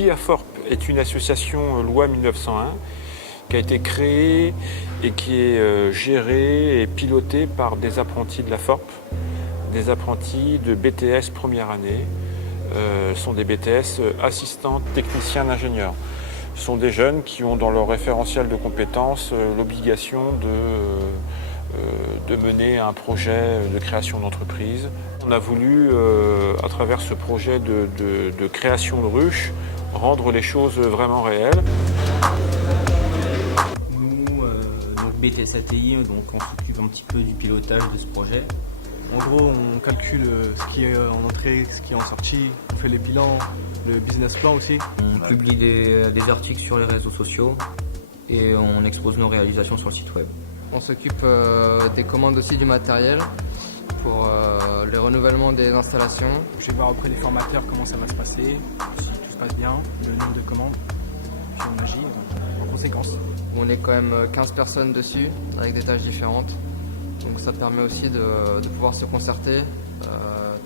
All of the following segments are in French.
BIAFORP est une association loi 1901 qui a été créée et qui est gérée et pilotée par des apprentis de la FORP, des apprentis de BTS première année. Sont des BTS assistants techniciens d'ingénieurs. Ce sont des jeunes qui ont dans leur référentiel de compétences l'obligation de mener un projet de création d'entreprise. On a voulu, à travers ce projet de création de ruches, rendre les choses vraiment réelles. Nous, donc BTS ATI, donc on s'occupe un petit peu du pilotage de ce projet. En gros, on calcule ce qui est en entrée, ce qui est en sortie, on fait les bilans, le business plan aussi. On publie des articles sur les réseaux sociaux et on expose nos réalisations sur le site web. On s'occupe des commandes aussi du matériel pour le renouvellement des installations. Je vais voir auprès des formateurs comment ça va se passer, si tout se passe bien, le nombre de commandes, puis on agit en conséquence. On est quand même 15 personnes dessus, avec des tâches différentes. Donc ça permet aussi de pouvoir se concerter,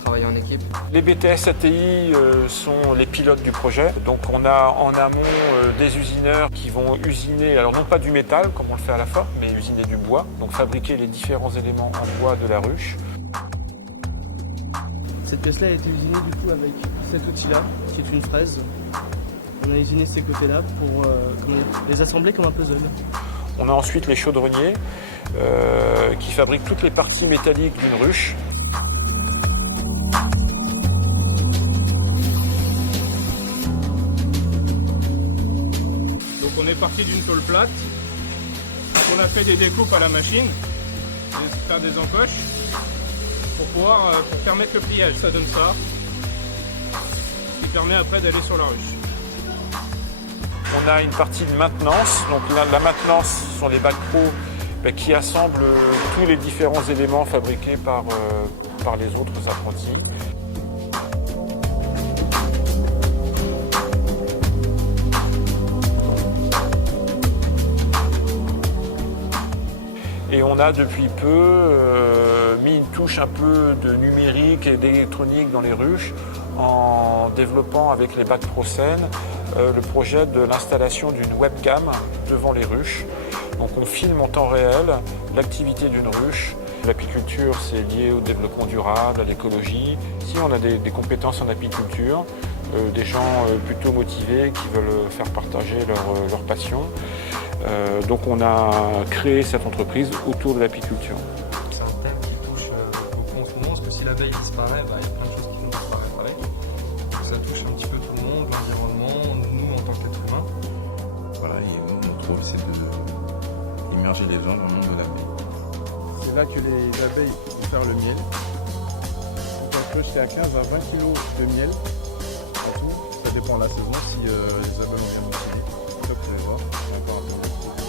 travailler en équipe. Les BTS ATI sont les pilotes du projet. Donc on a en amont des usineurs qui vont usiner, alors non pas du métal comme on le fait à la FORP, mais usiner du bois, donc fabriquer les différents éléments en bois de la ruche. Cette pièce-là a été usinée du coup avec cet outil-là, qui est une fraise. On a usiné ces côtés-là pour les assembler comme un puzzle. On a ensuite les chaudronniers qui fabriquent toutes les parties métalliques d'une ruche. Donc on est parti d'une tôle plate, on a fait des découpes à la machine, faire des encoches pour permettre le pliage. Ça donne ça, ce qui permet après d'aller sur la ruche. On a une partie de maintenance, donc la maintenance ce sont les bacs pro qui assemblent tous les différents éléments fabriqués par les autres apprentis. Et on a depuis peu mis une touche un peu de numérique et d'électronique dans les ruches en développant avec les bacs Procen le projet de l'installation d'une webcam devant les ruches. Donc on filme en temps réel l'activité d'une ruche. L'apiculture, c'est lié au développement durable, à l'écologie. Si on a des compétences en apiculture, des gens plutôt motivés qui veulent faire partager leur passion. Donc on a créé cette entreprise autour de l'apiculture. C'est un thème qui touche beaucoup en ce moment, parce que si l'abeille disparaît, il y a plein de choses qui vont disparaître avec. Donc ça touche un petit peu tout le monde, l'environnement, nous en tant qu'êtres humains. Voilà, et nous, notre rôle, c'est d'immerger les gens dans le monde de l'abeille. C'est là que les abeilles vont faire le miel. On peut accrocher à 15 à 20 kg de miel en tout. Ça dépend de la saison si les abeilles ont bien fonctionné. Ça, vous pouvez voir. On va voir un peu.